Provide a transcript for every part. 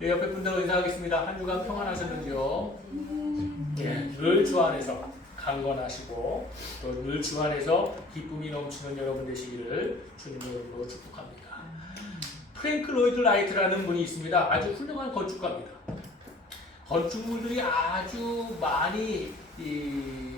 네, 옆에 분들 인사하겠습니다. 한 주간 평안하셨는지요? 네, 늘 주 안에서 강건하시고 또 늘 주 안에서 기쁨이 넘치는 여러분 되시기를 주님의 이름으로 축복합니다. 프랭크 로이드 라이트라는 분이 있습니다. 아주 훌륭한 건축가입니다. 건축물들이 아주 많이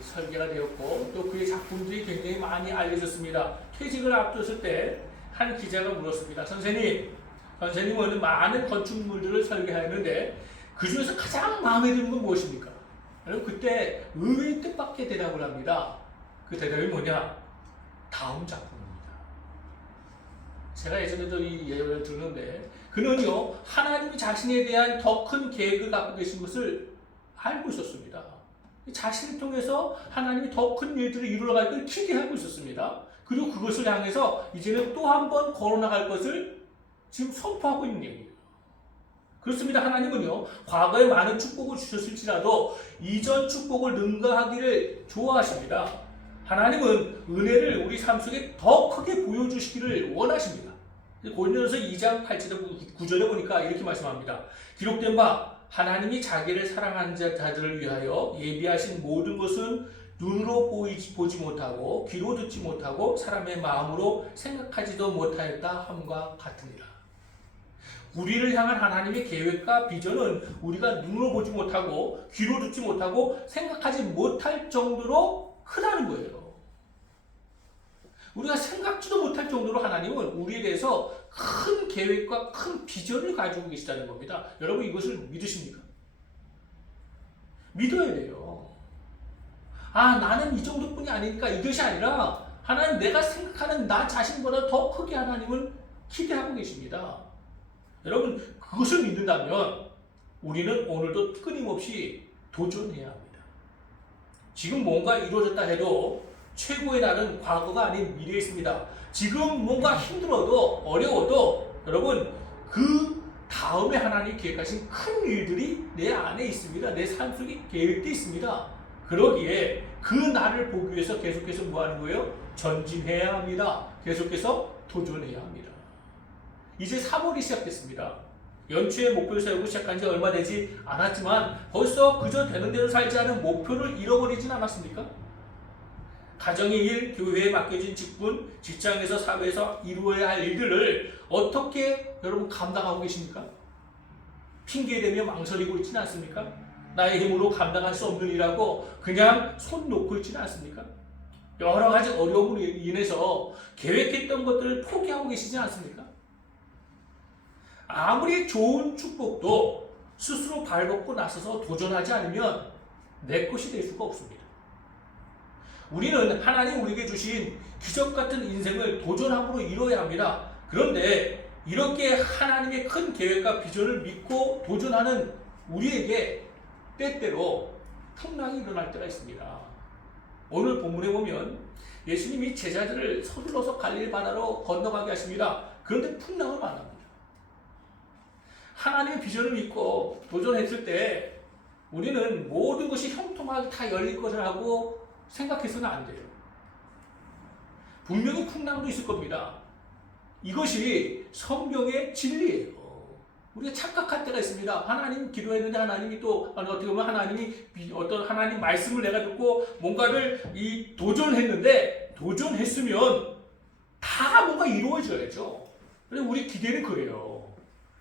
설계가 되었고 또 그의 작품들이 굉장히 많이 알려졌습니다. 퇴직을 앞뒀을 때 한 기자가 물었습니다. 선생님은 많은 건축물들을 설계하였는데 그 중에서 가장 마음에 드는 건 무엇입니까? 여러분 그때 의외의 뜻밖의 대답을 합니다. 그 대답이 뭐냐? 다음 작품입니다. 제가 예전에도 이 예언을 들었는데 그는요 하나님이 자신에 대한 더 큰 계획을 갖고 계신 것을 알고 있었습니다. 자신을 통해서 하나님이 더 큰 일들을 이루어갈 걸 기대하고 있었습니다. 그리고 그것을 향해서 이제는 또 한 번 걸어나갈 것을 지금 선포하고 있는 얘기예요. 그렇습니다. 하나님은요 과거에 많은 축복을 주셨을지라도 이전 축복을 능가하기를 좋아하십니다. 하나님은 은혜를 우리 삶 속에 더 크게 보여주시기를 원하십니다. 고린도전서 2장 8절 9절에 보니까 이렇게 말씀합니다. 기록된 바 하나님이 자기를 사랑하는 자들을 위하여 예비하신 모든 것은 눈으로 보지 못하고 귀로 듣지 못하고 사람의 마음으로 생각하지도 못하였다 함과 같으니라. 우리를 향한 하나님의 계획과 비전은 우리가 눈으로 보지 못하고 귀로 듣지 못하고 생각하지 못할 정도로 크다는 거예요. 우리가 생각지도 못할 정도로 하나님은 우리에 대해서 큰 계획과 큰 비전을 가지고 계시다는 겁니다. 여러분 이것을 믿으십니까? 믿어야 돼요. 나는 이 정도뿐이 아니니까 이것이 아니라 하나님 내가 생각하는 나 자신보다 더 크게 하나님은 기대하고 계십니다. 여러분 그것을 믿는다면 우리는 오늘도 끊임없이 도전해야 합니다. 지금 뭔가 이루어졌다 해도 최고의 날은 과거가 아닌 미래에 있습니다. 지금 뭔가 힘들어도 어려워도 여러분 그 다음에 하나님이 계획하신 큰 일들이 내 안에 있습니다. 내 삶 속에 계획되어 있습니다. 그러기에 그 날을 보기 위해서 계속해서 뭐 하는 거예요? 전진해야 합니다. 계속해서 도전해야 합니다. 이제 3월이 시작됐습니다. 연초에 목표를 세우고 시작한 지 얼마 되지 않았지만 벌써 그저 되는 대로 살지 않은 목표를 잃어버리진 않았습니까? 가정의 일, 교회에 맡겨진 직분, 직장에서 사회에서 이루어야 할 일들을 어떻게 여러분 감당하고 계십니까? 핑계대며 망설이고 있지는 않습니까? 나의 힘으로 감당할 수 없는 일이라고 그냥 손 놓고 있지는 않습니까? 여러 가지 어려움으로 인해서 계획했던 것들을 포기하고 계시지 않습니까? 아무리 좋은 축복도 스스로 발벗고 나서서 도전하지 않으면 내 것이 될 수가 없습니다. 우리는 하나님 우리에게 주신 기적 같은 인생을 도전함으로 이루어야 합니다. 그런데 이렇게 하나님의 큰 계획과 비전을 믿고 도전하는 우리에게 때때로 풍랑이 일어날 때가 있습니다. 오늘 본문에 보면 예수님이 제자들을 서둘러서 갈릴리 바다로 건너가게 하십니다. 그런데 풍랑을 만납니다. 하나님의 비전을 믿고 도전했을 때 우리는 모든 것이 형통하게 다 열릴 것이라고 생각해서는 안 돼요. 분명히 풍랑도 있을 겁니다. 이것이 성경의 진리예요. 우리가 착각할 때가 있습니다. 하나님 기도했는데 하나님이 또 어떻게 보면 하나님이 어떤 하나님 말씀을 내가 듣고 뭔가를 도전했는데 도전했으면 다 뭔가 이루어져야죠. 그래서 우리 기대는 그래요.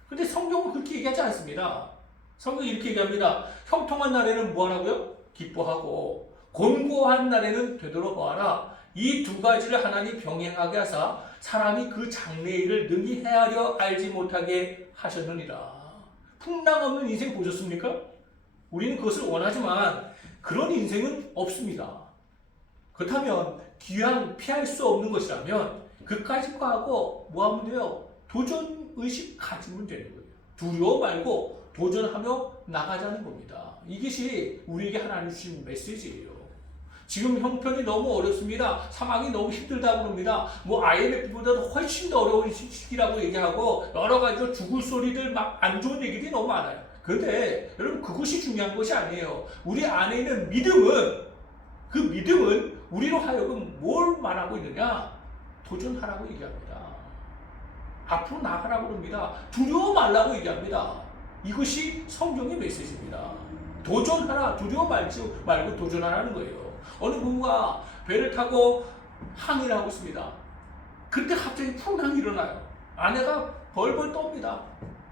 그런데 성경은 그렇게 얘기하지 않습니다. 성경이 이렇게 얘기합니다. 형통한 날에는 뭐 하라고요? 기뻐하고 곤고한 날에는 되돌아보아라. 이 두 가지를 하나님 병행하게 하사 사람이 그 장래의 일을 능히 헤아려 알지 못하게 하셨느니라. 풍랑 없는 인생 보셨습니까? 우리는 그것을 원하지만 그런 인생은 없습니다. 그렇다면 기왕 피할 수 없는 것이라면 그까짓 거 하고 뭐 하면 돼요? 도전의식 가지면 되는 거예요. 두려워 말고 도전하며 나가자는 겁니다. 이것이 우리에게 하나님 주신 메시지예요. 지금 형편이 너무 어렵습니다. 상황이 너무 힘들다고 그럽니다. IMF보다도 훨씬 더 어려운 시기라고 얘기하고 여러 가지로 죽을 소리들 막 안 좋은 얘기들이 너무 많아요. 그런데 여러분 그것이 중요한 것이 아니에요. 우리 안에 있는 믿음은 그 믿음은 우리로 하여금 뭘 말하고 있느냐? 도전하라고 얘기합니다. 앞으로 나가라고 합니다. 두려워 말라고 얘기합니다. 이것이 성경의 메시지입니다. 도전하라. 두려워 말고 도전하라는 거예요. 어느 부부가 배를 타고 항해를 하고 있습니다. 그때 갑자기 풍랑이 일어나요. 아내가 벌벌 떱니다.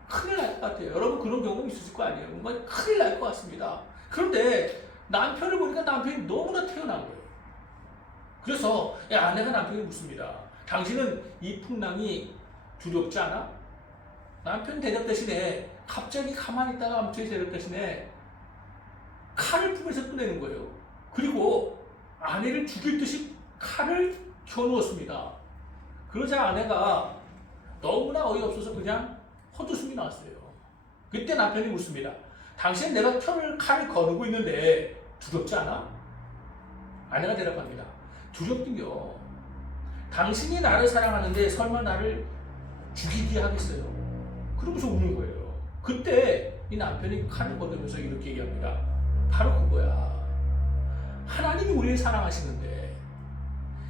큰일 날 것 같아요. 여러분 그런 경험 있으실 거 아니에요? 뭔가 큰일 날 것 같습니다. 그런데 남편을 보니까 남편이 너무나 태어난 거예요. 그래서 아내가 남편이 묻습니다. 당신은 이 풍랑이 두렵지 않아? 남편 대답 대신에 갑자기 가만히 있다가 남편이 대답 대신에 칼을 품에서 꺼내는 거예요. 그리고 아내를 죽일 듯이 칼을 겨누었습니다. 그러자 아내가 너무나 어이없어서 그냥 헛웃음이 나왔어요. 그때 남편이 묻습니다. 당신 내가 칼을 거르고 있는데 두렵지 않아? 아내가 대답합니다. 두렵긴요. 당신이 나를 사랑하는데 설마 나를 죽이게 하겠어요? 그러면서 우는 거예요. 그때 이 남편이 칼을 거두면서 이렇게 얘기합니다. 바로 그거야. 하나님이 우리를 사랑하시는데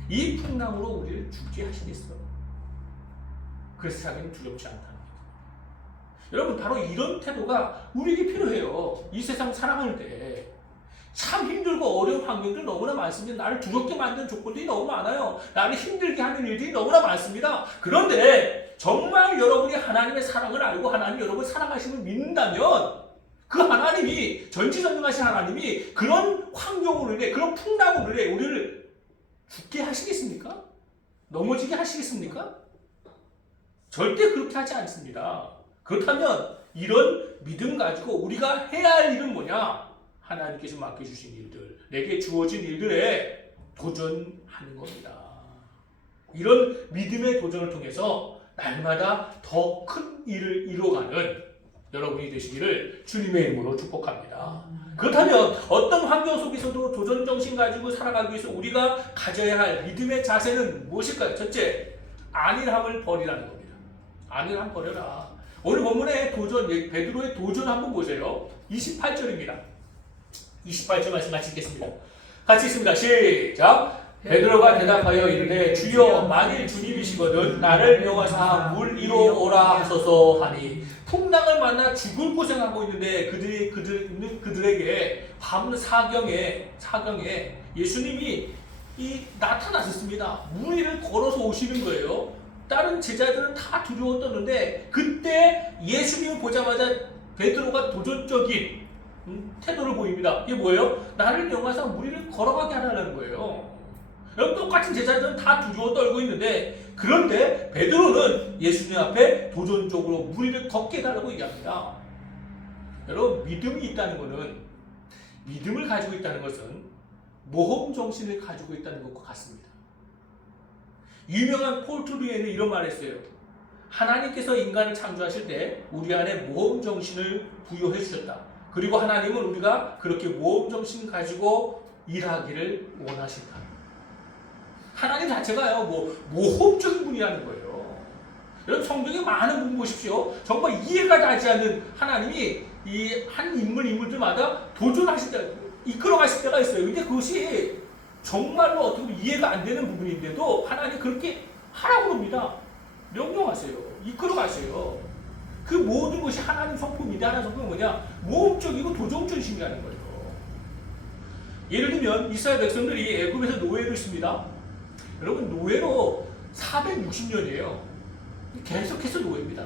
이 풍랑으로 우리를 죽게 하시겠어? 그래서 자기는 두렵지 않다는 거죠. 여러분 바로 이런 태도가 우리에게 필요해요. 이 세상 살아갈 때 참 힘들고 어려운 환경들 너무나 많습니다. 나를 두렵게 만드는 조건들이 너무 많아요. 나를 힘들게 하는 일들이 너무나 많습니다. 그런데 정말 여러분이 하나님의 사랑을 알고 하나님 여러분을 사랑하심을 믿는다면 그 하나님이 전지전능하신 하나님이 그런 환경으로 인해 그런 풍랑으로 인해 우리를 죽게 하시겠습니까? 넘어지게 하시겠습니까? 절대 그렇게 하지 않습니다. 그렇다면 이런 믿음 가지고 우리가 해야 할 일은 뭐냐? 하나님께서 맡겨주신 일들, 내게 주어진 일들에 도전하는 겁니다. 이런 믿음의 도전을 통해서 날마다 더 큰 일을 이뤄가는 여러분이 되시기를 주님의 이름으로 축복합니다. 그렇다면 어떤 환경 속에서도 도전정신 가지고 살아가기 위해서 우리가 가져야 할 믿음의 자세는 무엇일까요? 첫째, 안일함을 버리라는 겁니다. 안일함 버려라. 오늘 본문의 베드로의 도전 한번 보세요. 28절입니다. 28절 말씀 같이 읽겠습니다. 같이 읽습니다. 시작! 베드로가 대답하여 이르되 주여 만일 주님이시거든 나를 명하사 물 위로 오라 하소서 하니 풍랑을 만나 죽을 고생하고 있는데 그들에게 밤 사경에 예수님이 나타나셨습니다. 물 위를 걸어서 오시는 거예요. 다른 제자들은 다 두려워 떴는데 그때 예수님을 보자마자 베드로가 도전적인 태도를 보입니다. 이게 뭐예요? 나를 명하사 물 위를 걸어가게 하라는 거예요. 여러분 똑같은 제자들은 다 두려워 떨고 있는데 그런데 베드로는 예수님 앞에 도전적으로 물 위를 걷게 해달라고 얘기합니다. 여러분 믿음이 있다는 것은 믿음을 가지고 있다는 것은 모험 정신을 가지고 있다는 것과 같습니다. 유명한 폴 트루에는 이런 말을 했어요. 하나님께서 인간을 창조하실 때 우리 안에 모험 정신을 부여해 주셨다. 그리고 하나님은 우리가 그렇게 모험 정신 가지고 일하기를 원하신다. 하나님 자체가요, 모험적인 분이라는 거예요. 여러분, 성경에 많은 분 보십시오. 정말 이해가 가지 않는 하나님이 이 한 인물들마다 도전하실 때, 이끌어 가실 때가 있어요. 근데 그것이 정말로 어떻게 보면 이해가 안 되는 부분인데도 하나님 그렇게 하라고 합니다. 명령하세요. 이끌어 가세요. 그 모든 것이 하나님 성품인데 하나님 성품은 뭐냐? 모험적이고 도전적이라는 거예요. 예를 들면 이스라엘 백성들이 애굽에서 노예로 있습니다. 여러분 노예로 460년이에요. 계속해서 노예입니다.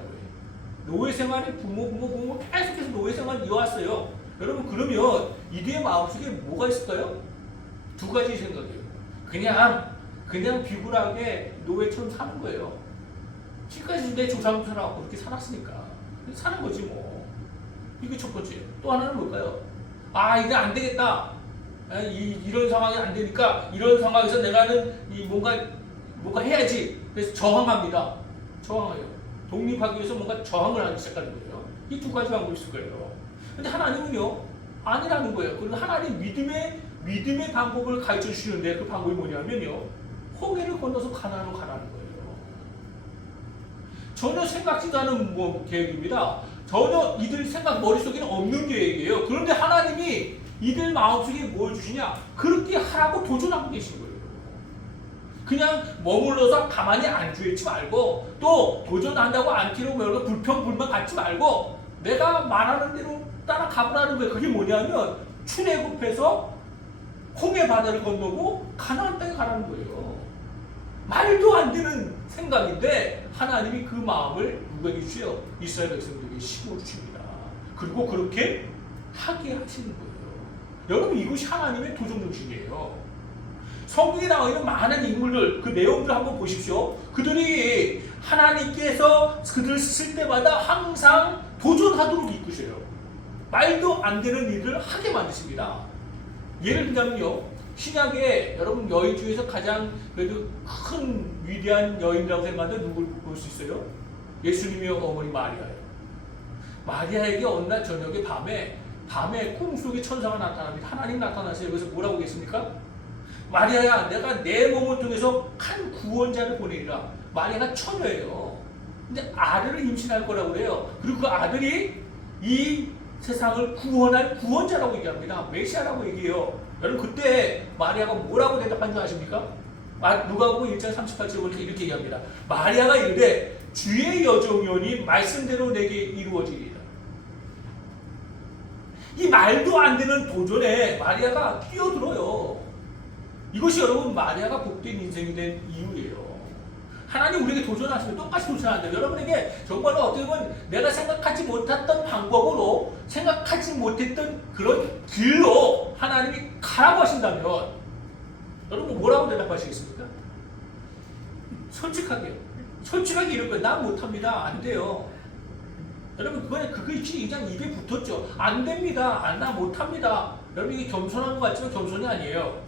노예 생활이 부모 계속해서 노예 생활을 이어왔어요. 여러분 그러면 이들의 마음속에 뭐가 있을까요? 두 가지 생각이에요. 그냥 비굴하게 노예처럼 사는 거예요. 지금까지 내 조상들하고 그렇게 살았으니까 사는 거지 뭐. 이게 첫 번째. 또 하나는 뭘까요? 이게 안 되겠다. 이런 상황이 안 되니까 이런 상황에서 내가는 뭔가 해야지. 그래서 저항합니다. 저항해요. 독립하기 위해서 뭔가 저항을 하기 시작하는 거예요. 이 두 가지 방법이 있을 거예요. 근데 하나님은요 아니라는 거예요. 그리고 하나님 믿음의 방법을 가르쳐 주시는데 그 방법이 뭐냐면요 홍해를 건너서 가나안으로 가라는 거예요. 전혀 생각지도 않은 계획입니다. 전혀 이들 머릿속에는 없는 계획이에요. 그런데 하나님이 이들 마음속에 뭘 주시냐? 그렇게 하라고 도전하고 계신 거예요. 그냥 머물러서 가만히 앉아있지 말고 또 도전한다고 안티로 불평불만 갖지 말고 내가 말하는 대로 따라가보라는 거예요. 그게 뭐냐면 출애굽해서 홍해 바다를 건너고 가나안 땅에 가라는 거예요. 말도 안 되는 생각인데 하나님이 그 마음을 누구에게 주세요? 이스라엘 백성들에게 심어주십니다. 그리고 그렇게 하게 하시는 거예요. 여러분, 이것이 하나님의 도전정신이에요. 성경에 나와 있는 많은 인물들, 그 내용들 한번 보십시오. 그들이 하나님께서 그들을 쓸 때마다 항상 도전하도록 이끄셔요. 말도 안 되는 일을 하게 만드십니다. 예를 들자면요, 신약에 여러분 여인 중에서 가장 그래도 큰 위대한 여인이라고 생각하는데 누굴 볼 수 있어요? 예수님의 어머니 마리아예요. 마리아에게 어느 날 저녁에 밤에 꿈속에 천사가 나타납니다. 하나님 나타나세요. 여기서 뭐라고 했습니까? 마리아야, 내가 내 몸을 통해서 한 구원자를 보내리라. 마리아가 처녀예요. 근데 아들을 임신할 거라고 해요. 그리고 그 아들이 이 세상을 구원할 구원자라고 얘기합니다. 메시아라고 얘기해요. 여러분, 그때 마리아가 뭐라고 대답한 줄 아십니까? 누가복음 1장 38절에 보니까 이렇게 얘기합니다. 마리아가 이르되 주의 여종이오니 말씀대로 내게 이루어지리라. 이 말도 안 되는 도전에 마리아가 뛰어들어요. 이것이 여러분 마리아가 복된 인생이 된 이유예요. 하나님 우리에게 도전하시면 똑같이 도전한대요. 여러분에게 정말로 어떻게 보면 내가 생각하지 못했던 방법으로 생각하지 못했던 그런 길로 하나님이 가라고 하신다면 여러분 뭐라고 대답하시겠습니까? 솔직하게 이럴 거예요. 난 못합니다. 안 돼요. 여러분 그게 그냥 입에 붙었죠. 안 됩니다. 나 못합니다. 여러분 이게 겸손한 것 같지만 겸손이 아니에요.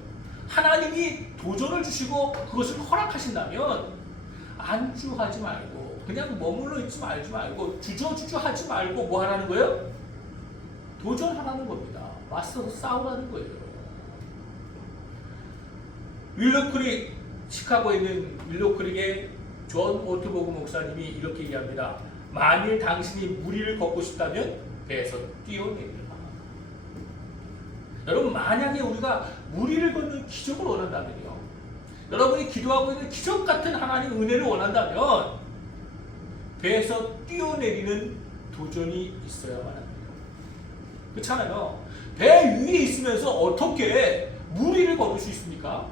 하나님이 도전을 주시고 그것을 허락하신다면 안주하지 말고 그냥 머물러 있지 말고 주저주저 하지 말고 뭐 하라는 거예요? 도전하라는 겁니다. 맞서서 싸우라는 거예요. 윌로크릭, 시카고에 있는 윌로크릭의 존 오트버그 목사님이 이렇게 얘기합니다. 만일 당신이 무리를 걷고 싶다면 배에서 뛰어내리라. 여러분, 만약에 우리가 무리를 걷는 기적을 원한다면요, 여러분이 기도하고 있는 기적 같은 하나님 은혜를 원한다면 배에서 뛰어내리는 도전이 있어야만 합니다. 그렇잖아요. 배 위에 있으면서 어떻게 무리를 걸을 수 있습니까?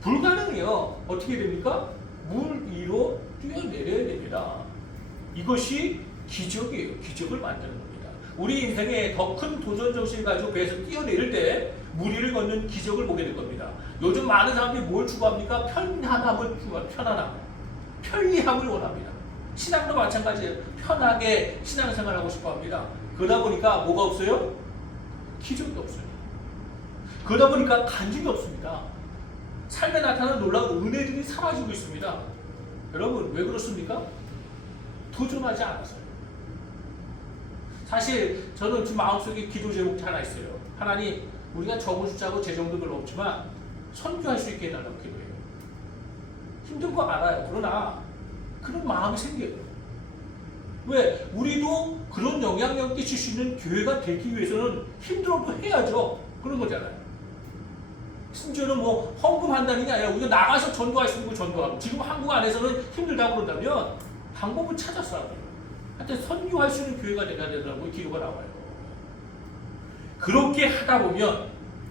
불가능해요. 어떻게 됩니까? 물 위로 뛰어내려야 됩니다. 이것이 기적이에요. 기적을 만드는 겁니다. 우리 인생에 더 큰 도전 정신을 가지고 배에서 뛰어내릴 때 무리를 걷는 기적을 보게 될 겁니다. 요즘 많은 사람들이 뭘 추구합니까? 편안함을 추구합니다. 편리함을 원합니다. 신앙도 마찬가지예요. 편하게 신앙생활하고 싶어 합니다. 그러다 보니까 뭐가 없어요? 기적이 없어요. 그러다 보니까 간증이 없습니다. 삶에 나타나는 놀라운 은혜들이 사라지고 있습니다. 여러분 왜 그렇습니까? 도전하지 않았어요. 사실 저는 지금 마음속에 기도 제목이 하나 있어요. 하나님, 우리가 적은 숫자고 재정도 별로 없지만 선교할 수 있게 해달라고 기도해요. 힘든 거 알아요. 그러나 그런 마음이 생겨요. 왜? 우리도 그런 영향력 끼칠 수 있는 교회가 되기 위해서는 힘들어도 해야죠. 그런 거잖아요. 심지어는 뭐 헌금한다는 게 아니라 우리가 나가서 전도할 수 있는 거 전도하고, 지금 한국 안에서는 힘들다고 그런다면 방법을 찾았어야 돼요. 하여튼 선교할 수 있는 교회가 돼야 되더라고요. 기도가 나와요. 그렇게 하다 보면,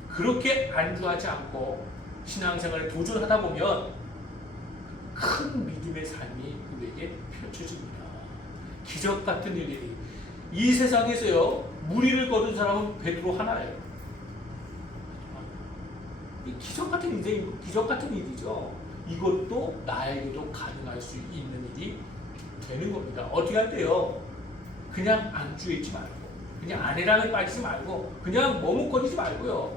그렇게 안주하지 않고 신앙생활에 도전하다 보면 큰 믿음의 삶이 우리에게 펼쳐집니다. 기적 같은 일들이. 이 세상에서요, 무리를 거둔 사람은 베드로 하나예요. 기적 같은 인생이고 기적 같은 일이죠. 이것도 나에게도 가능할 수 있는 일이 되는 겁니다. 어떻게 할 때요? 그냥 안주해 있지 말고, 그냥 아내랑에 빠지지 말고, 그냥 머뭇거리지 말고요,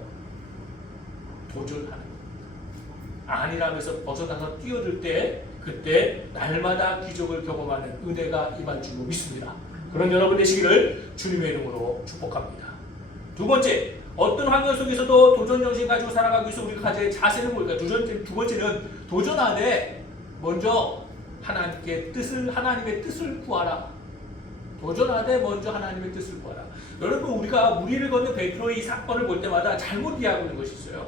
도전하는 겁니다. 아니라면서 벗어나서 뛰어들 때, 그때 날마다 기적을 경험하는 은혜가 임할 줄로 믿습니다. 그런 여러분 되시기를 주님의 이름으로 축복합니다. 두 번째, 어떤 환경 속에서도 도전 정신 가지고 살아가기 위해서 우리가 가져야 자세는 뭘까요? 두 번째는 도전하되 먼저 하나님의 뜻을 구하라. 도전하되 먼저 하나님의 뜻을 구하라. 여러분, 우리가 무리를 걷는 베드로의 이 사건을 볼 때마다 잘못 이해하고 있는 것이 있어요.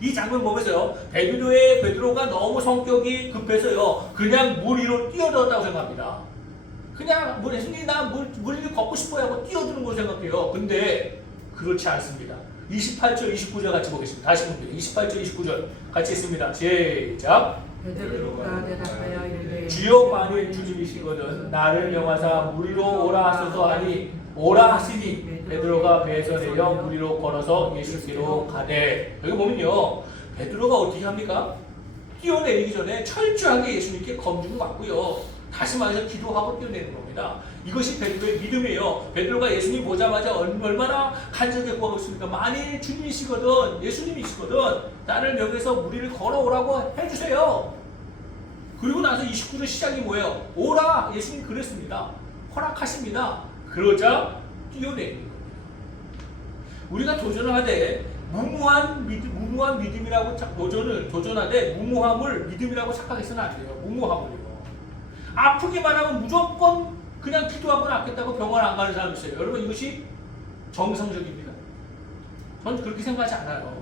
이 장면 보면서요, 베드로가 너무 성격이 급해서요, 그냥 물 위로 뛰어들었다고 생각합니다. 그냥 뭐 예수님 나 무리를 걷고 싶어요 하고 뛰어드는 걸 생각해요. 근데 그렇지 않습니다. 28절 29절 같이 보겠습니다. 다시 봅니다. 28절 29절 같이 있습니다. 시작. 베드로가 대답하여 이르되 주여 만일 주님이시거든 나를 명하사 무리로 오라 하소서 하니 오라 하시니 베드로가 배에서 내려 무리로 걸어서 예수께로 가되. 여기 보면요 베드로가 어떻게 합니까? 뛰어내리기 전에 철저하게 예수님께 검증을 받고요 다시 말해서 기도하고 뛰어내는 겁니다. 이것이 베드로의 믿음이에요. 베드로가 예수님 보자마자 얼마나 간절하게 구하고 있습니까? 만일 주님이시거든 예수님이시거든 나를 여기서 무리를 걸어오라고 해주세요. 그리고 나서 29절 시작이 뭐예요? 오라 예수님 그랬습니다. 허락하십니다. 그러자 뛰어내리는 겁니다. 우리가 도전을 하되 무모한 믿음이라고 도전하되 무모함을 믿음이라고 착각해서는 안 돼요. 무모함을요. 아프기만 하면 무조건 그냥 기도하고 낫겠다고 병원 안 가는 사람 있어요. 여러분 이것이 정상적입니다. 저는 그렇게 생각하지 않아요.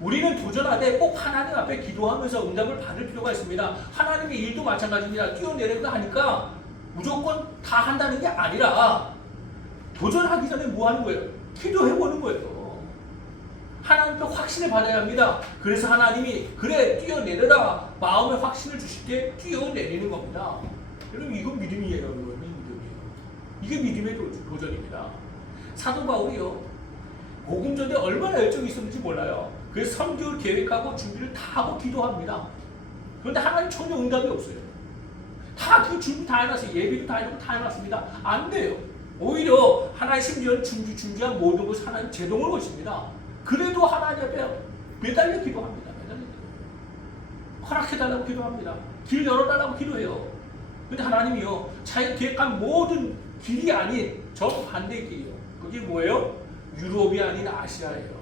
우리는 도전하되 꼭 하나님 앞에 기도하면서 응답을 받을 필요가 있습니다. 하나님의 일도 마찬가지입니다. 뛰어내리고 하니까 무조건 다 한다는 게 아니라 도전하기 전에 뭐 하는 거예요? 기도해보는 거예요. 하나님께 확신을 받아야 합니다. 그래서 하나님이 그래 뛰어내려라 마음의 확신을 주실 때 뛰어내리는 겁니다. 여러분 이건 믿음이에요. 여러분 믿음이에요. 이게 믿음의 도전입니다. 사도 바울이요 복음 전에 얼마나 열정이 있었는지 몰라요. 그래서 선교를 계획하고 준비를 다 하고 기도합니다. 그런데 하나님 전혀 응답이 없어요. 다 그 준비 다 해놨어요. 예비도 다 해놓고 다 해놨습니다. 안 돼요. 오히려 하나님 심지어는 준비한 모든 것을 하나님 제동을 거십니다. 그래도 하나님 앞에 매달려 기도합니다. 매달려 기도. 허락해달라고 기도합니다. 길 열어달라고 기도해요. 근데 하나님이요 자기 계획한 모든 길이 아닌 정반대의 길이요. 그게 뭐예요? 유럽이 아닌 아시아예요.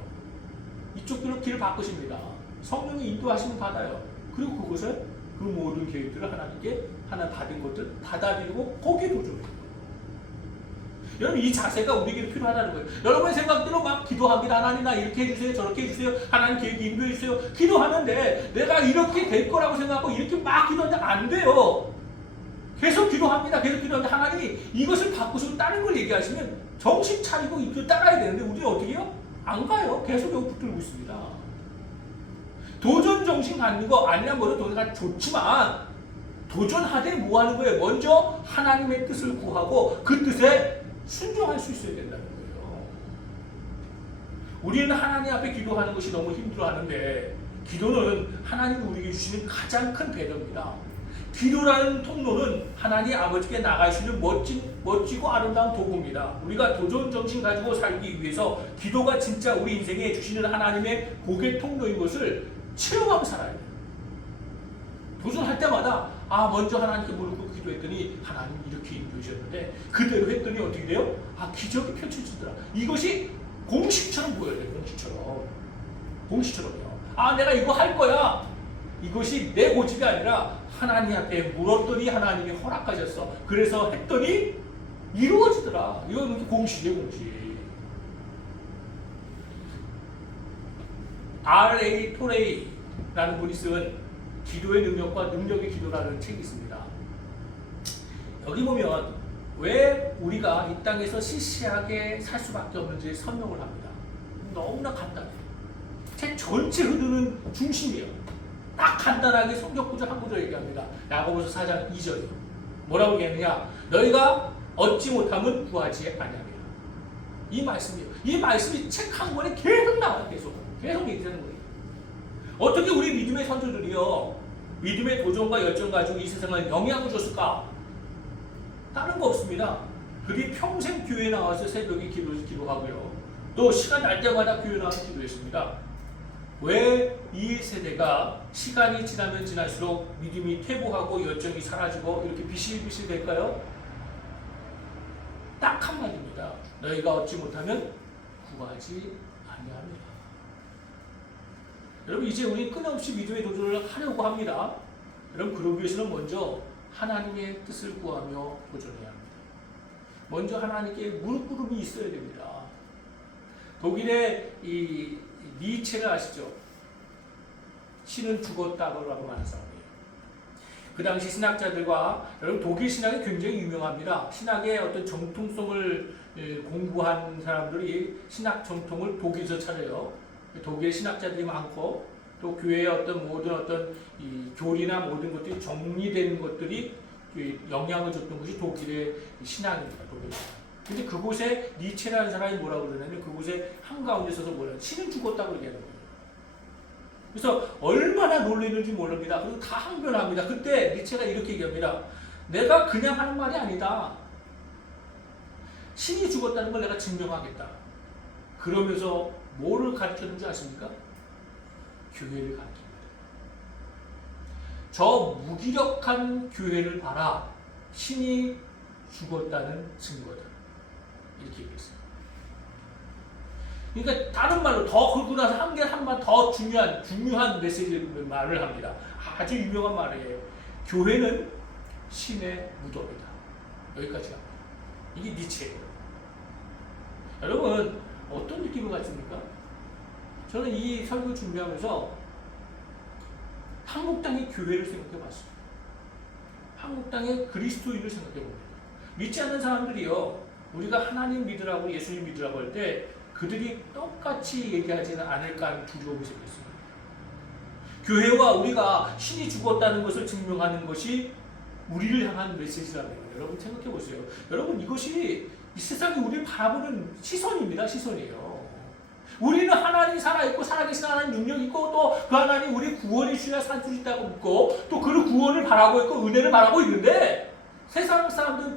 이쪽 길을 바꾸십니다. 성령의 인도하시면 받아요. 그리고 그것을 그 모든 계획들을 하나님께 하나 받은 것들 받아들이고 거기에 도전해요. 여러분 이 자세가 우리에게 필요하다는 거예요. 여러분의 생각대로 막 기도합니다. 하나님 나 이렇게 해주세요. 저렇게 해주세요. 하나님 계획 인도해주세요. 기도하는데 내가 이렇게 될 거라고 생각하고 이렇게 막 기도하는데 안 돼요. 계속 기도합니다. 계속 기도하는데 하나님이 이것을 바꾸시고 다른 걸 얘기하시면 정신 차리고 이걸 따라야 되는데 우리는 어떻게 해요? 안 가요. 계속 여기 붙들고 있습니다. 도전 정신 갖는 거 아니란 거는 도전가 좋지만 도전하되 뭐 하는 거예요? 먼저 하나님의 뜻을 구하고 그 뜻에 순종할 수 있어야 된다는 거예요. 우리는 하나님 앞에 기도하는 것이 너무 힘들어하는데 기도는 하나님이 우리에게 주시는 가장 큰 배려입니다. 기도라는 통로는 하나님 아버지께 나갈 수 있는 멋지고 아름다운 도구입니다. 우리가 도전 정신 가지고 살기 위해서 기도가 진짜 우리 인생에 주시는 하나님의 복의 통로인 것을 체험하고 살아야 돼요. 도전할 때마다 먼저 하나님께 무릎 꿇고 기도했더니 하나님 이렇게 인도하셨는데 그대로 했더니 어떻게 돼요? 기적이 펼쳐지더라. 이것이 공식처럼 보여야 돼요. 공식처럼요. 내가 이거 할 거야. 이것이 내 고집이 아니라 하나님 앞에 물었더니 하나님이 허락하셨어. 그래서 했더니 이루어지더라. 이건 공식이에요, 공식. R.A. 토레이라는 분이 쓴 기도의 능력과 능력의 기도라는 책이 있습니다. 여기 보면 왜 우리가 이 땅에서 시시하게 살 수밖에 없는지 설명을 합니다. 너무나 간단해요. 책 전체 흐르는 중심이에요. 딱 간단하게 성경 구절 한 구절 얘기합니다. 야고보서 4장 2절이요. 뭐라고 얘기하느냐? 너희가 얻지 못하면 구하지 아니하리라. 이 말씀이에요. 이 말씀이 책 한 권에 계속 나와요. 계속 얘기하는 거예요. 어떻게 우리 믿음의 선조들이요 믿음의 도전과 열정 가지고 이 세상을 영향을 줬을까? 다른 거 없습니다. 그들이 평생 교회에 나와서 새벽에 기도하고요. 또 시간 날 때마다 교회에 나와서 기도했습니다. 왜 이 세대가 시간이 지나면 지날수록 믿음이 퇴보하고 열정이 사라지고 이렇게 비실비실 될까요? 딱 한마디입니다. 너희가 얻지 못하면 구하지 아니하리라. 여러분 이제 우리 끊임없이 믿음의 도전을 하려고 합니다. 여러분 그러기 위해서는 먼저 하나님의 뜻을 구하며 도전해야 합니다. 먼저 하나님께 무릎 꿇음이 있어야 됩니다. 독일의 이 니체를 아시죠? 신은 죽었다고 하는 사람이에요. 그 당시 신학자들과 여러분 독일 신학이 굉장히 유명합니다. 신학의 어떤 정통성을 공부한 사람들이 신학 정통을 독일에서 찾아요. 독일 신학자들이 많고 또 교회의 어떤 모든 어떤 이 교리나 모든 것들이 정리된 것들이 영향을 줬던 것이 독일의 신학입니다. 독일. 근데 그곳에 니체라는 사람이 뭐라고 그러냐면 그곳에 한가운데 서서 뭐라 신은 죽었다고 얘기하는 거예요. 그래서 얼마나 놀랐는지 모릅니다. 그리고 다 항변합니다. 그때 니체가 이렇게 얘기합니다. 내가 그냥 하는 말이 아니다. 신이 죽었다는 걸 내가 증명하겠다. 그러면서 뭐를 가르쳤는지 아십니까? 교회를 가르칩니다. 저 무기력한 교회를 봐라. 신이 죽었다는 증거다. 이렇게 얘기했어요. 그러니까 다른 말로 더 긁고 나서 한 말 더 중요한 메시지를 말을 합니다. 아주 유명한 말이에요. 교회는 신의 무덤이다. 여기까지 갑니다. 이게 니체예요. 여러분 어떤 느낌을 가집니까? 저는 이 설교 준비하면서 한국 땅의 교회를 생각해 봤어요. 한국 땅의 그리스도인을 생각해 봅니다. 믿지 않는 사람들이요. 우리가 하나님 믿으라고 예수님 믿으라고 할 때 그들이 똑같이 얘기하지는 않을까 하는 두려움이 생겼습니다. 교회와 우리가 신이 죽었다는 것을 증명하는 것이 우리를 향한 메시지라는 거예요. 여러분 생각해 보세요. 여러분 이것이 이 세상이 우리를 바라보는 시선입니다. 시선이에요. 우리는 하나님이 살아있고 살아계신 하나님 능력이 있고 또 그 하나님 우리 구원이 주야 살 수 있다고 믿고 또 그 구원을 바라고 있고 은혜를 바라고 있는데 세상 사람들은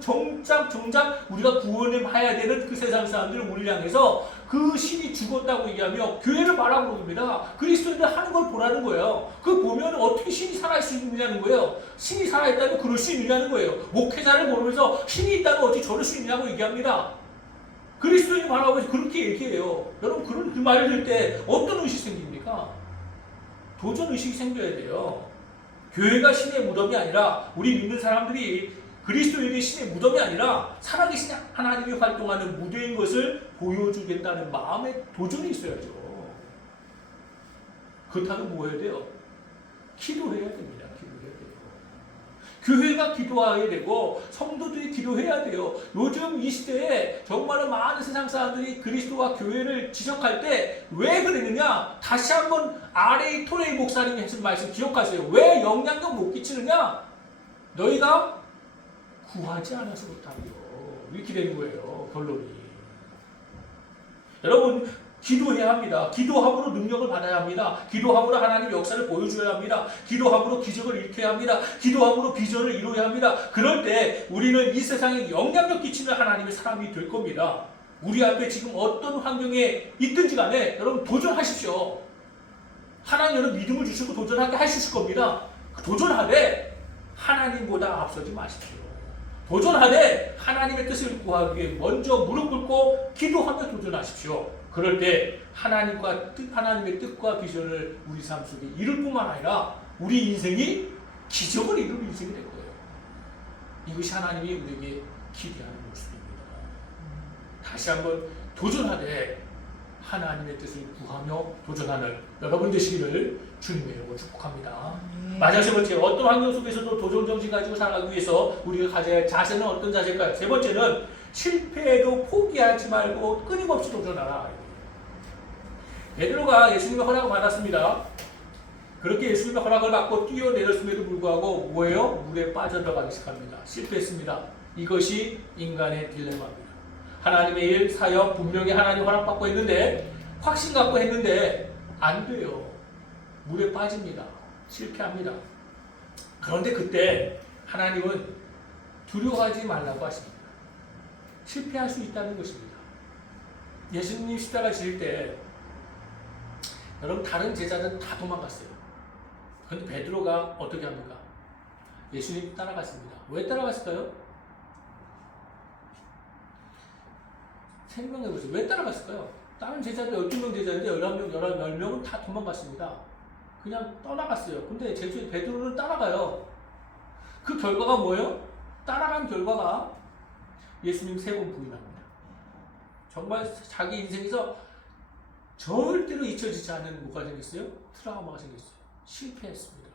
정작 우리가 구원을 봐야 되는 그 세상 사람들은 우리를 향해서 그 신이 죽었다고 얘기하며 교회를 바라보고 있습니다. 그리스도인들 하는 걸 보라는 거예요. 그 보면 어떻게 신이 살아있을 수 있느냐는 거예요. 신이 살아있다면 그럴 수 있느냐는 거예요. 목회자를 보면서 신이 있다면 어떻게 저럴 수 있냐고 얘기합니다. 그리스도인이 바라보면서 그렇게 얘기해요. 여러분 그 말을 들을 때 어떤 의식이 생깁니까? 도전 의식이 생겨야 돼요. 교회가 신의 무덤이 아니라 우리 믿는 사람들이 그리스도인의 신의 무덤이 아니라 살아계신 하나님이 활동하는 무대인 것을 보여주겠다는 마음의 도전이 있어야죠. 그렇다면 뭐 해야 돼요? 기도해야 됩니다. 기도해야 돼요. 교회가 기도해야 되고 성도들이 기도해야 돼요. 요즘 이 시대에 정말로 많은 세상 사람들이 그리스도와 교회를 지적할 때 왜 그러느냐? 다시 한번 R.A. 토레이 목사님이 하신 말씀 기억하세요. 왜 영향력 못 끼치느냐? 너희가 구하지 않아서 그렇다고요. 이렇게 되는 거예요. 결론이. 여러분 기도해야 합니다. 기도함으로 능력을 받아야 합니다. 기도함으로 하나님 역사를 보여줘야 합니다. 기도함으로 기적을 일으켜야 합니다. 기도함으로 비전을 이루어야 합니다. 그럴 때 우리는 이 세상에 영향력 끼치는 하나님의 사람이 될 겁니다. 우리 앞에 지금 어떤 환경에 있든지 간에 여러분 도전하십시오. 하나님 여러분 믿음을 주시고 도전하게 하실 겁니다. 도전하되 하나님보다 앞서지 마십시오. 도전하되 하나님의 뜻을 구하기 위해 먼저 무릎 꿇고 기도하며 도전하십시오. 그럴 때 하나님의 뜻과 비전을 우리 삶 속에 이룰 뿐만 아니라 우리 인생이 기적을 이루는 인생이 될 거예요. 이것이 하나님이 우리에게 기대하는 모습입니다. 다시 한번 도전하되 하나님의 뜻을 구하며 도전하는 여러분 되시기를 주님의 이름으로 축복합니다. 마지막 세 번째, 어떤 환경 속에서도 도전정신 가지고 살아가기 위해서 우리가 가져야 할 자세는 어떤 자세일까요? 세 번째는 실패해도 포기하지 말고 끊임없이 도전하라. 베드로가 예수님의 허락을 받았습니다. 그렇게 예수님의 허락을 받고 뛰어내렸음에도 불구하고 뭐예요? 물에 빠져들어가기 시작합니다. 실패했습니다. 이것이 인간의 딜레마입니다. 하나님의 일, 사역, 분명히 하나님 허락받고 했는데 확신 갖고 했는데 안 돼요. 물에 빠집니다. 실패합니다. 그런데 그때 하나님은 두려워하지 말라고 하십니다. 실패할 수 있다는 것입니다. 예수님 십자가 지을 때 여러분 다른 제자들은 다 도망갔어요. 그런데 베드로가 어떻게 합니까? 예수님 따라갔습니다. 왜 따라갔을까요? 생각해보세요. 왜 따라갔을까요? 다른 제자들 12명 제자인데 11명은 다 도망갔습니다. 그냥 떠나갔어요. 근데 베드로는 따라가요. 그 결과가 뭐예요? 따라간 결과가 예수님 3번 부인합니다. 정말 자기 인생에서 절대로 잊혀지지 않은 뭐가 생겼어요? 트라우마가 생겼어요. 실패했습니다.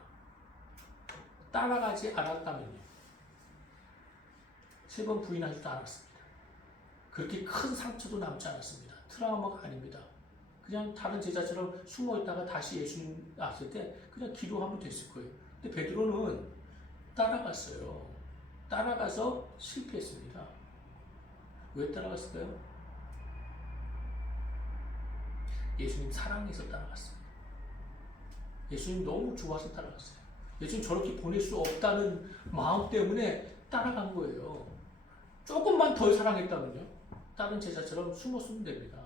따라가지 않았다면요. 3번 부인하지도 않았습니다. 그렇게 큰 상처도 남지 않았습니다. 트라우마가 아닙니다. 그냥 다른 제자처럼 숨어 있다가 다시 예수님 왔을 때 그냥 기도하면 됐을 거예요. 근데 베드로는 따라갔어요. 따라가서 실패했습니다. 왜 따라갔을까요? 예수님 사랑해서 따라갔습니다. 예수님 너무 좋아서 따라갔어요. 예수님 저렇게 보낼 수 없다는 마음 때문에 따라간 거예요. 조금만 덜 사랑했다면요, 다른 제자처럼 숨었으면 됩니다.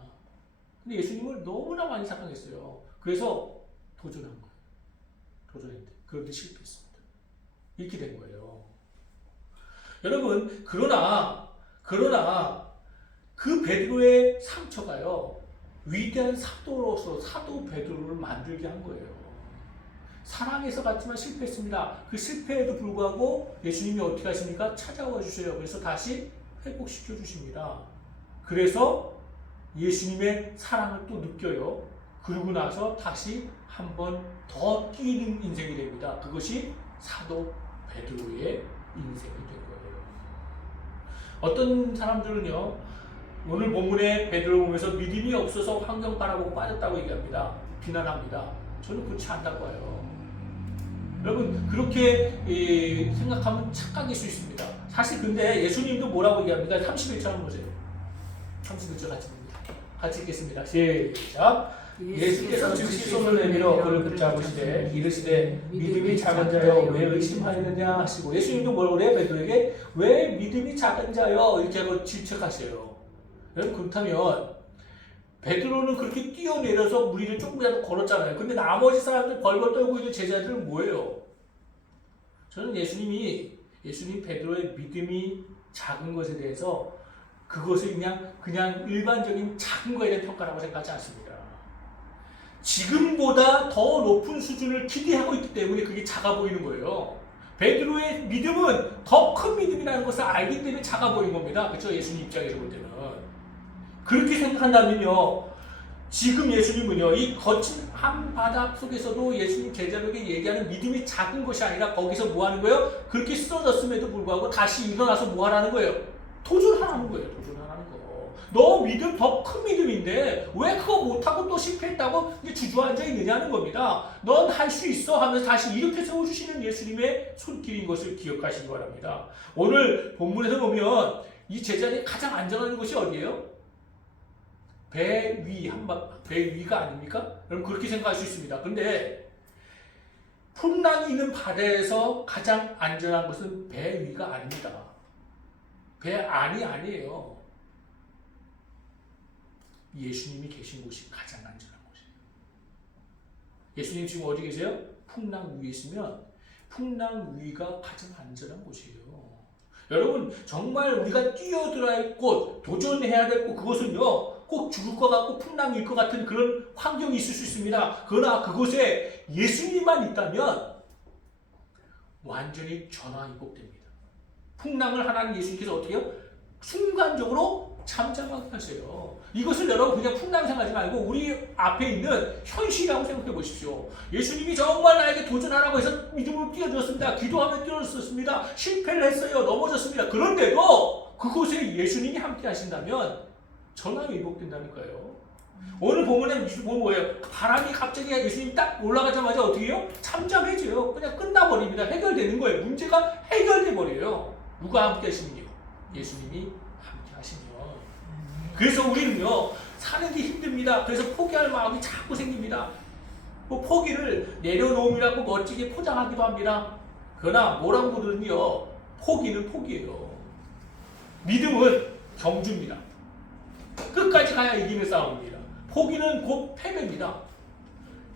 근데 예수님을 너무나 많이 사랑했어요. 그래서 도전한 거예요. 도전했는데 그런데 실패했습니다. 이렇게 된 거예요. 여러분, 그러나 그 베드로의 상처가요, 위대한 사도로서 사도 베드로를 만들게 한 거예요. 사랑해서 갔지만 실패했습니다. 그 실패에도 불구하고 예수님이 어떻게 하십니까? 찾아와 주세요. 그래서 다시 회복시켜 주십니다. 그래서 예수님의 사랑을 또 느껴요. 그러고 나서 다시 한 번 더 뛰는 인생이 됩니다. 그것이 사도 베드로의 인생이 된 거예요. 어떤 사람들은요, 오늘 본문에 베드로 보면서 믿음이 없어서 환경 바라보고 빠졌다고 얘기합니다. 비난합니다. 저는 그렇지 않다고 봐요. 여러분, 그렇게 생각하면 착각일 수 있습니다. 사실 근데 예수님도 뭐라고 얘기합니다. 31절 한번 보세요. 31절 같이 봅니다. 같이 읽겠습니다. 시작. 예수께서 즉시 손을 내밀어 그를 붙잡으시되 이르시되 믿음이 작은 자여 왜 의심하느냐 하시고, 예수님도 뭐라고 그래요? 베드로에게 왜 믿음이 작은 자여 이렇게 하고 질책하세요. 여러분, 그렇다면 베드로는 그렇게 뛰어내려서 무리를 조금이라도 걸었잖아요. 근데 나머지 사람들 벌벌 떨고 있는 제자들은 뭐예요? 저는 예수님 베드로의 믿음이 작은 것에 대해서 그것을 그냥 일반적인 작은 거에 대한 평가라고 생각하지 않습니다. 지금보다 더 높은 수준을 기대하고 있기 때문에 그게 작아 보이는 거예요. 베드로의 믿음은 더 큰 믿음이라는 것을 알기 때문에 작아 보이는 겁니다. 그렇죠? 예수님 입장에서 볼 때는. 그렇게 생각한다면요, 지금 예수님은요, 이 거친 한바닥 속에서도 예수님 제자들에게 얘기하는 믿음이 작은 것이 아니라 거기서 뭐 하는 거예요? 그렇게 쓰러졌음에도 불구하고 다시 일어나서 뭐 하라는 거예요? 도전하라는 거예요. 도전하라는 거. 너 믿음 더 큰 믿음인데 왜 그거 못하고 또 실패했다고 주저앉아 있느냐는 겁니다. 넌 할 수 있어 하면서 다시 이렇게 세워주시는 예수님의 손길인 것을 기억하시기 바랍니다. 오늘 본문에서 보면 이 제자들이 가장 안전한 곳이 어디예요? 배 위가 아닙니까? 여러분, 그렇게 생각할 수 있습니다. 근데 풍랑이 있는 바다에서 가장 안전한 것은 배 위가 아닙니다. 배 안이 아니에요. 예수님이 계신 곳이 가장 안전한 곳이에요. 예수님 지금 어디 계세요? 풍랑 위에 있으면 풍랑 위가 가장 안전한 곳이에요. 여러분, 정말 우리가 뛰어들어야 할 곳, 도전해야 될 곳, 그것은요, 꼭 죽을 것 같고 풍랑일 것 같은 그런 환경이 있을 수 있습니다. 그러나 그곳에 예수님만 있다면 완전히 전화위복됩니다. 풍랑을 하나님 예수님께서 어떻게 해요? 순간적으로 잠잠하게 하세요. 이것을 여러분 그냥 풍랑 생각하지 말고 우리 앞에 있는 현실이라고 생각해 보십시오. 예수님이 정말 나에게 도전하라고 해서 믿음으로 뛰어들었습니다. 기도하며 뛰어들었습니다. 실패를 했어요. 넘어졌습니다. 그런데도 그곳에 예수님이 함께 하신다면 전화가 회복된다니까요. 오늘 본문에 보면 뭐예요? 바람이 갑자기 예수님 딱 올라가자마자 어떻게 해요? 잠잠해져요. 그냥 끝나버립니다. 해결되는 거예요. 문제가 해결돼 버려요. 누가 함께 하시면요? 예수님이 함께 하시면. 그래서 우리는요, 사는 게 힘듭니다. 그래서 포기할 마음이 자꾸 생깁니다. 뭐 포기를 내려놓음이라고 멋지게 포장하기도 합니다. 그러나 뭐라고 부르는요, 포기는 포기예요. 믿음은 경주입니다. 끝까지 가야 이기는 싸움입니다. 포기는 곧 패배입니다.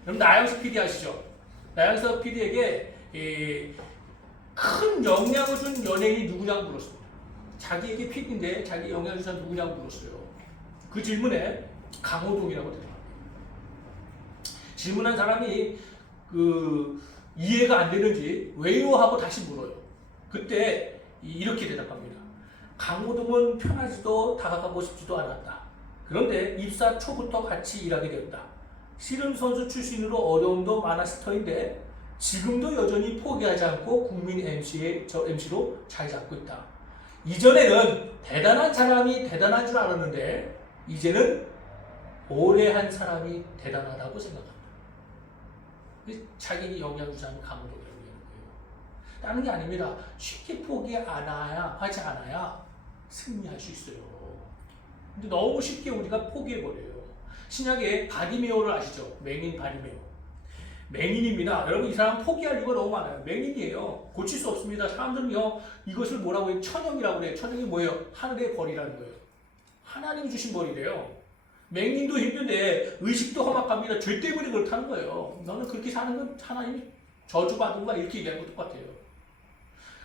그럼 나영석 PD 아시죠? 나영석 PD에게 큰 영향을 준 연예인이 누구냐고 물었습니다. 자기에게 PD인데 자기 영향을 준 사람 누구냐고 물었어요. 그 질문에 강호동이라고 대답합니다. 질문한 사람이 이해가 안 되는지 왜요? 하고 다시 물어요. 그때 이렇게 대답합니다. 강호동은 편하지도 다가가고 싶지도 않았다. 그런데 입사 초부터 같이 일하게 되었다. 씨름 선수 출신으로 어려움도 많았을 터인데 지금도 여전히 포기하지 않고 국민 MC로 자리 잡고 있다. 이전에는 대단한 사람이 대단한 줄 알았는데 이제는 오래 한 사람이 대단하다고 생각합니다. 자기 영향 주자는 강도 얘기하는 거예요. 다른 게 아닙니다. 쉽게 하지 않아야 승리할 수 있어요. 근데 너무 쉽게 우리가 포기해버려요. 신약에 바디메오를 아시죠? 맹인 바디메오. 맹인입니다. 여러분 이 사람 포기할 이유가 너무 많아요. 맹인이에요. 고칠 수 없습니다. 사람들은요 이것을 뭐라고 해요? 천형이라고 해요. 천형이 뭐예요? 하늘의 벌이라는 거예요. 하나님이 주신 벌이래요. 맹인도 힘든데 의식도 험악합니다. 죄 때문에 그렇다는 거예요. 너는 그렇게 사는 건 하나님이 저주받은 거야 이렇게 얘기하는 것도 똑같아요.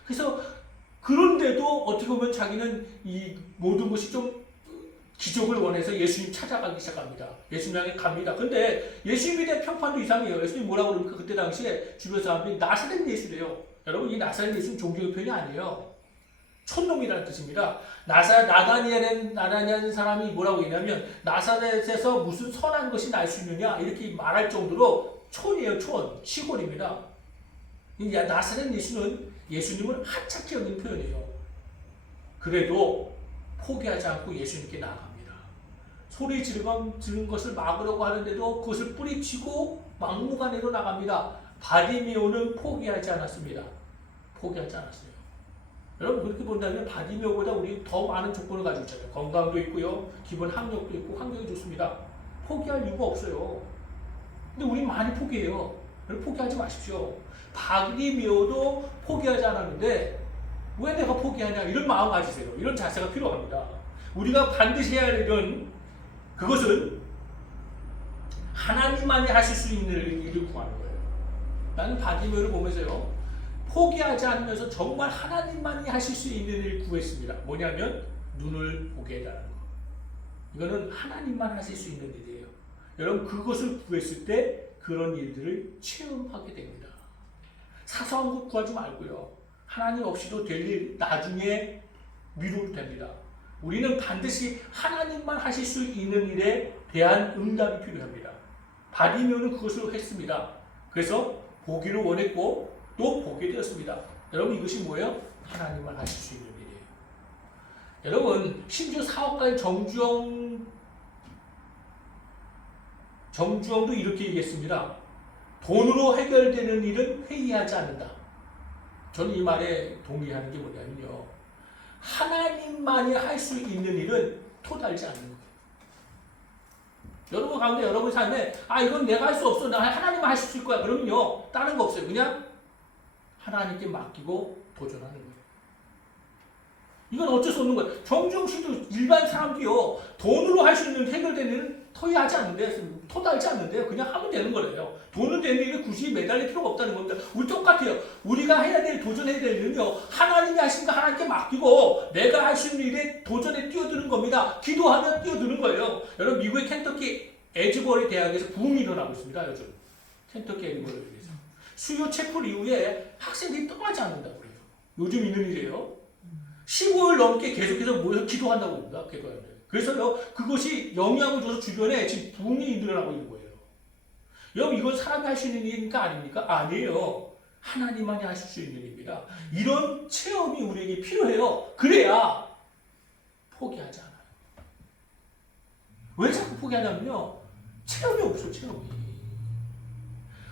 그래서 그런데도 어떻게 보면 자기는 이 모든 것이 좀 기적을 원해서 예수님 찾아가기 시작합니다. 예수님 향해 갑니다. 근데 예수님에 대한 평판도 이상해요. 예수님이 뭐라고 그럽니까? 그때 당시에 주변 사람들이 나사렛 예수래요. 여러분 이 나사렛 예수는 종교의 표현이 아니에요. 촌놈이라는 뜻입니다. 나다니엘은 사람이 뭐라고 했냐면 나사렛에서 무슨 선한 것이 날 수 있느냐 이렇게 말할 정도로 촌이에요. 촌. 시골입니다. 나사렛 예수님을 하찮게 여긴 표현이에요. 그래도 포기하지 않고 예수님께 나아갑니다. 소리 지른 것을 막으려고 하는데도 그것을 뿌리치고 막무가내로 나갑니다. 바디메오는 포기하지 않았습니다. 포기하지 않았어요. 여러분 그렇게 본다면 바디메오보다 우리 더 많은 조건을 가지고 있잖아요. 건강도 있고요. 기본 학력도 있고 환경이 좋습니다. 포기할 이유가 없어요. 근데 우리 많이 포기해요. 여러분 포기하지 마십시오. 바디메오도 포기하지 않았는데 왜 내가 포기하냐 이런 마음 가지세요. 이런 자세가 필요합니다. 우리가 반드시 해야 할 일은 그것은 하나님만이 하실 수 있는 일을 구하는 거예요. 나는 바디메오를 보면서요 포기하지 않으면서 정말 하나님만이 하실 수 있는 일을 구했습니다. 뭐냐면 눈을 보게 해달라는 거. 이거는 하나님만 하실 수 있는 일이에요. 여러분 그것을 구했을 때 그런 일들을 체험하게 됩니다. 사소한 것 구하지 말고요. 하나님 없이도 될 일 나중에 미루면 됩니다. 우리는 반드시 하나님만 하실 수 있는 일에 대한 응답이 필요합니다. 바디메오는 그것을 했습니다. 그래서 보기를 원했고 또 보게 되었습니다. 여러분 이것이 뭐예요? 하나님만 하실 수 있는 일이에요. 여러분 심지어 사업가인 정주영도 이렇게 얘기했습니다. 돈으로 해결되는 일은 회의하지 않는다. 저는 이 말에 동의하는 게 뭐냐면요. 하나님만이 할 수 있는 일은 토달지 않는 거예요. 여러분 가운데 여러분 삶에 이건 내가 할 수 없어. 나 하나님만 하실 수 있을 거야. 그러면요. 다른 거 없어요. 그냥 하나님께 맡기고 도전하는 거예요. 이건 어쩔 수 없는 거예요. 정주영 씨도 일반 사람도요. 돈으로 할 수 있는 해결되는 일은 토의하지 않는데, 토달지 않는데요. 그냥 하면 되는 거예요. 돈은 되는 일에 굳이 매달릴 필요가 없다는 겁니다. 우리 똑같아요. 우리가 해야 될, 도전해야 될 일은요. 하나님이 하신 거 하나님께 맡기고 내가 할 수 있는 일에 도전에 뛰어드는 겁니다. 기도하면 뛰어드는 거예요. 여러분 미국의 켄터키 에즈버리 대학에서 부흥이 일어나고 있습니다. 요즘. 켄터키 에즈버리에 대해서. 수요 체풀 이후에 학생들이 떠나지 않는다고 그래요. 요즘 있는 일이에요. 15일 넘게 계속해서 모여서 기도한다고 합니다. 기도하는데. 그래서요, 그것이 영향을 줘서 주변에 지금 부흥이 일어나고 있는 거예요. 여러분, 이건 사람이 할 수 있는 일입니까? 아닙니까? 아니에요. 하나님만이 하실 수 있는 일입니다. 이런 체험이 우리에게 필요해요. 그래야 포기하지 않아요. 왜 자꾸 포기하냐면요. 체험이 없어, 체험이.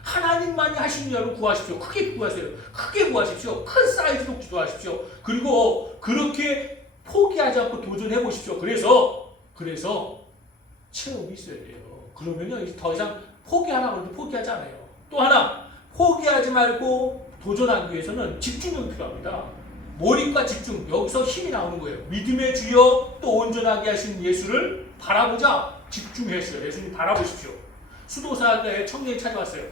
하나님만이 하시는 일을 구하십시오. 크게 구하세요. 크게 구하십시오. 큰 사이즈로 기도하십시오. 그리고 그렇게 포기하지 않고 도전해 보십시오. 그래서 체험이 있어야 돼요. 그러면요 더 이상 포기하라고 해도 포기하지 않아요. 또 하나 포기하지 말고 도전하기 위해서는 집중력이 필요합니다. 몰입과 집중, 여기서 힘이 나오는 거예요. 믿음의 주여 또 온전하게 하신 예수를 바라보자. 집중했어요. 예수님 바라보십시오. 수도사의 청년이 찾아왔어요.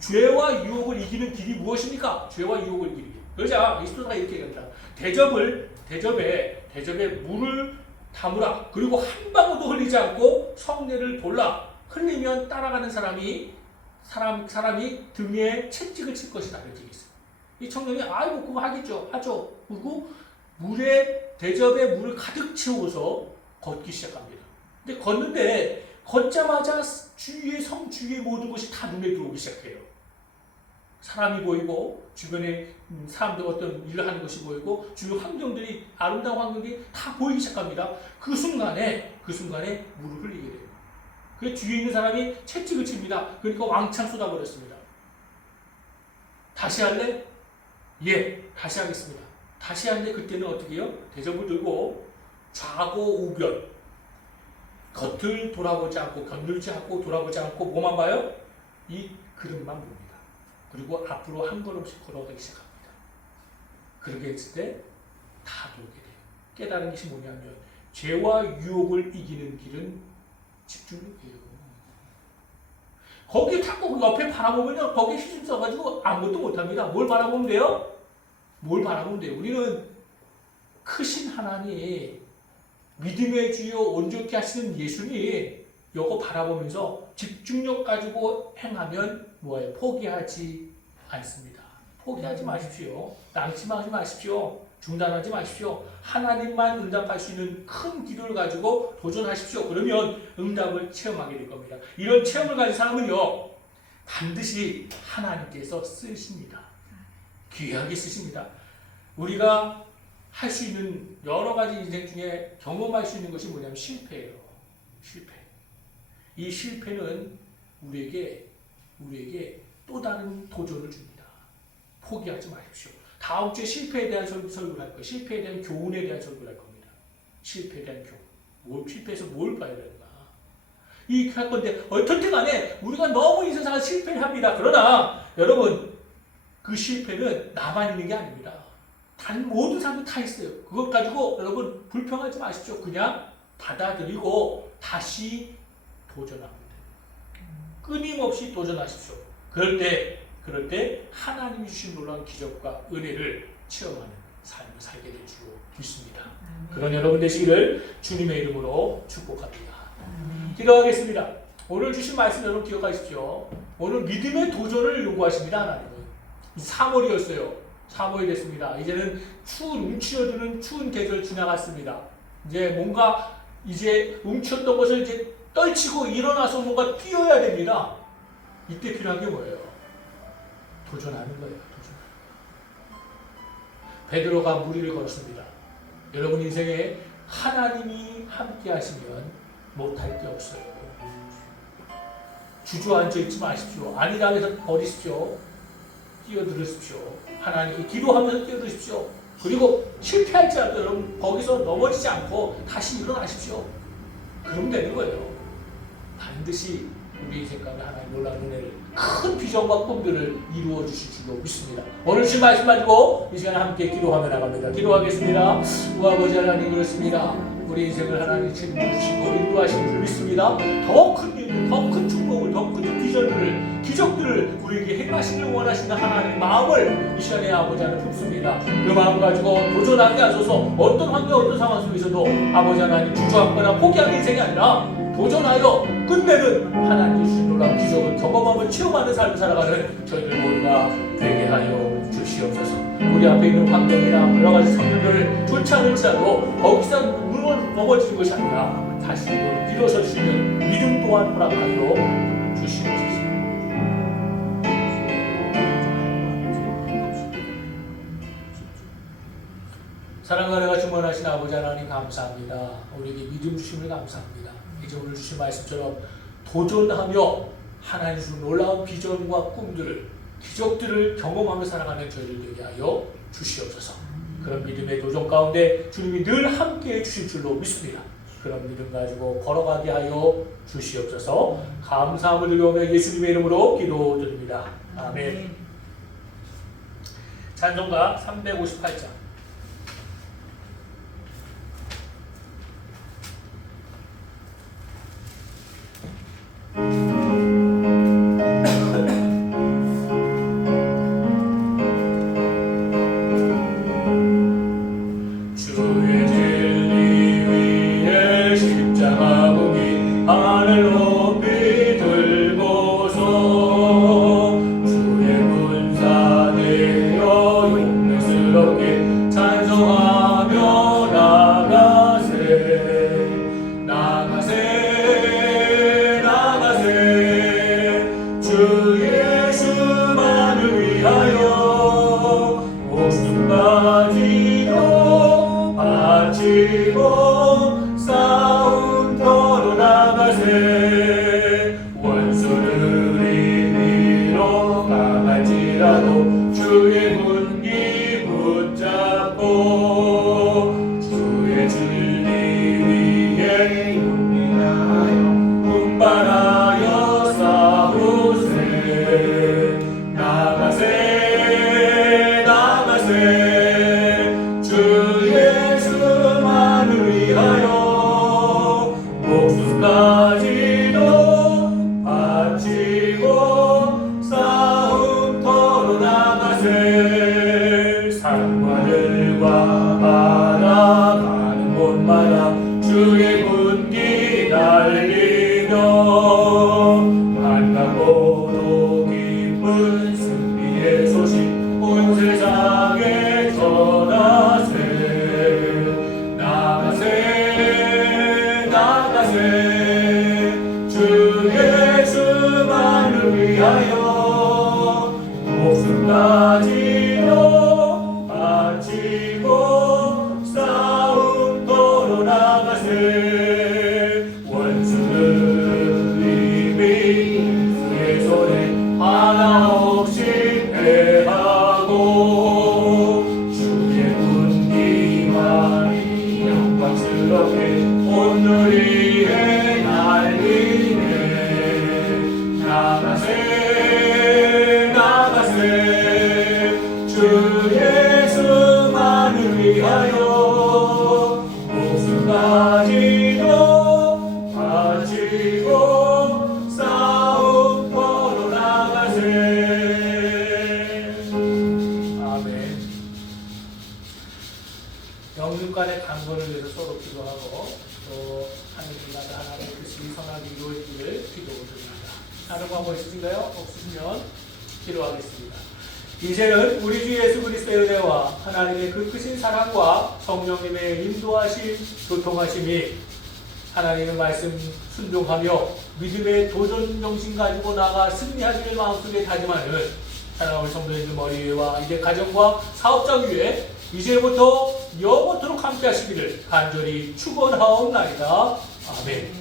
죄와 유혹을 이기는 길이 무엇입니까? 죄와 유혹을 이기는 길. 그러자 수도사가 이렇게 얘기합니다. 대접에 물을 담으라. 그리고 한 방울도 흘리지 않고 성례를 돌라. 흘리면 따라가는 사람이 등에 채찍을 칠 것이다. 이렇게 얘기했어요. 이 청년이 그거 하죠. 그리고 대접에 물을 가득 채워서 걷기 시작합니다. 근데 걷자마자 주위의 모든 것이 다 눈에 들어오기 시작해요. 사람이 보이고 주변에 사람들 어떤 일을 하는 것이 보이고 주변 환경들이 아름다운 환경들이 다 보이기 시작합니다. 그 순간에 물을 흘리게 돼요. 그 뒤에 있는 사람이 채찍을 칩니다. 그러니까 왕창 쏟아버렸습니다. 다시 할래? 예, 다시 하겠습니다. 다시 하는데 그때는 어떻게 해요? 대접을 들고 좌고 우변, 겉을 돌아보지 않고 견들지 않고 돌아보지 않고 뭐만 봐요? 이 그릇만 봅니다. 그리고 앞으로 한 걸음씩 걸어가기 시작합니다. 그렇게 했을 때 다 돌게 돼요. 깨달은 것이 뭐냐면 죄와 유혹을 이기는 길은 집중력이에요. 거기 자꾸 옆에 바라보면요, 거기에 힘 써가지고 아무것도 못합니다. 뭘 바라보면 돼요? 뭘 바라보면 돼요? 우리는 크신 하나님, 믿음의 주여 온전케 하시는 예수님, 이거 바라보면서 집중력 가지고 행하면 뭐예요? 포기하지 않습니다. 포기하지 마십시오. 낙심하지 마십시오. 중단하지 마십시오. 하나님만 응답할 수 있는 큰 기도를 가지고 도전하십시오. 그러면 응답을 체험하게 될 겁니다. 이런 체험을 가진 사람은요, 반드시 하나님께서 쓰십니다. 귀하게 쓰십니다. 우리가 할 수 있는 여러 가지 인생 중에 경험할 수 있는 것이 뭐냐면 실패예요. 실패. 이 실패는 우리에게 또 다른 도전을 줍니다. 포기하지 마십시오. 다음 주에 실패에 대한 설교를 할 거예요. 실패에 대한 교훈에 대한 설교를 할 겁니다. 실패에 대한 교훈. 실패해서 뭘 봐야 되는가. 이렇게 할 건데 어떻든 간에 우리가 너무 이 세상에 실패를 합니다. 그러나 여러분, 그 실패는 나만 있는 게 아닙니다. 모든 사람들이 다 있어요. 그것 가지고 여러분 불평하지 마십시오. 그냥 받아들이고 다시 도전합니다. 끊임없이 도전하십시오. 그럴 때 하나님이 주신 놀라운 기적과 은혜를 체험하는 삶을 살게 될 줄로 믿습니다. 그런 여러분 되시기를 주님의 이름으로 축복합니다. 기도하겠습니다. 오늘 주신 말씀 여러분 기억하십시오. 오늘 믿음의 도전을 요구하십니다. 하나님은 3월이었어요. 3월이 됐습니다. 이제는 움츠러드는 추운 계절 지나갔습니다. 이제 뭔가 움츠렸던 것을 이제 떨치고 일어나서 뭔가 뛰어야 됩니다. 이때 필요한 게 뭐예요? 도전하는 거예요. 도전. 베드로가 무리를 걸었습니다. 여러분 인생에 하나님이 함께 하시면 못할 게 없어요. 주저앉아 있지 마십시오. 아니라 해서 버리십시오. 뛰어들으십시오. 하나님께 기도하면서 뛰어들으십시오. 그리고 실패할지라도 여러분 거기서 넘어지지 않고 다시 일어나십시오. 그러면 되는 거예요. 반드시 우리 인생 가운데 하나님 놀라운 은혜를, 큰 비전과 꿈들을 이루어 주실 줄로 믿습니다. 오늘 주신 말씀 가지고 이 시간에 함께 기도하며 나갑니다. 기도하겠습니다. 우와 아버지 하나님, 그렇습니다. 우리 인생을 하나님 책임져 주시고 인도하시는 줄 믿습니다. 더 큰 일, 더 큰 축복을, 더 큰 비전들을, 기적들을 우리에게 행하시길 원하시는 하나님의 마음을 이 시간에 아버지 하나님 품습니다. 그 마음 가지고 도전하게 하소서. 어떤 환경, 어떤 상황 속에서도 아버지 하나님 주저앉거나 포기하는 인생이 아니라 도전하여 끝내는 하나님 주신 놀라운 기적을 경험하며 체험하는 삶을 살아가는 저희들 모두가 되게 하여 주시옵소서. 우리 앞에 있는 환경이나 여러 가지 성능들을 좋지 않을지라도 거기서 넘어지는 것이 아니라 다시 일어설 수 있는 믿음 또한 허락하여 주시옵소서. 사랑과 은혜가 충만하신 아버지 하나님 감사합니다. 우리에게 믿음 주심을 감사합니다. 이제 오늘 주신 말씀처럼 도전하며 하나님 주신 놀라운 비전과 꿈들을, 기적들을 경험하며 살아가는 저희들 되게 하여 주시옵소서. 그런 믿음의 도전 가운데 주님이 늘 함께해 주실 줄로 믿습니다. 그런 믿음 가지고 걸어가게 하여 주시옵소서. 감사함을 드리오며 예수님의 이름으로 기도드립니다. 아멘. 찬송가 358장. 주의 군사 되어 용맹스럽게 주의 군기 날리며 반갑고도 기쁜 승리의 소식 온 세상에 전하세. 나가세 나가세 주 예수만을 위하여 목숨까지도 바치고 싸움터로 나가세. 원수는 이미 그의 손에 하나 없이 패하고 주의 군기만이 영광스럽게 온누리에 날리네. 나가세 나가세 주 예수만을 위하여 목숨까지도 바치고 싸움터로 나가세. 아멘. 영육 간의 강건을 위해서 서로 기도하고 또 하느님마다 하나님의 뜻이 선하게 이루어지기를 기도드립니다. 다른 방법 있으신가요? 없으시면 기도하겠습니다. 이제는 우리 주 예수 그리스도의 은혜와 하나님의 그 크신 사랑과 성령님의 인도하심, 교통하심이 하나님의 말씀 순종하며 믿음의 도전 정신 가지고 나가 승리하기를 마음속에 다짐하는 사랑하는 성도님들 머리 위와 이제 가정과 사업장 위에 이제부터 영원토록 함께 하시기를 간절히 축원하옵나이다. 아멘.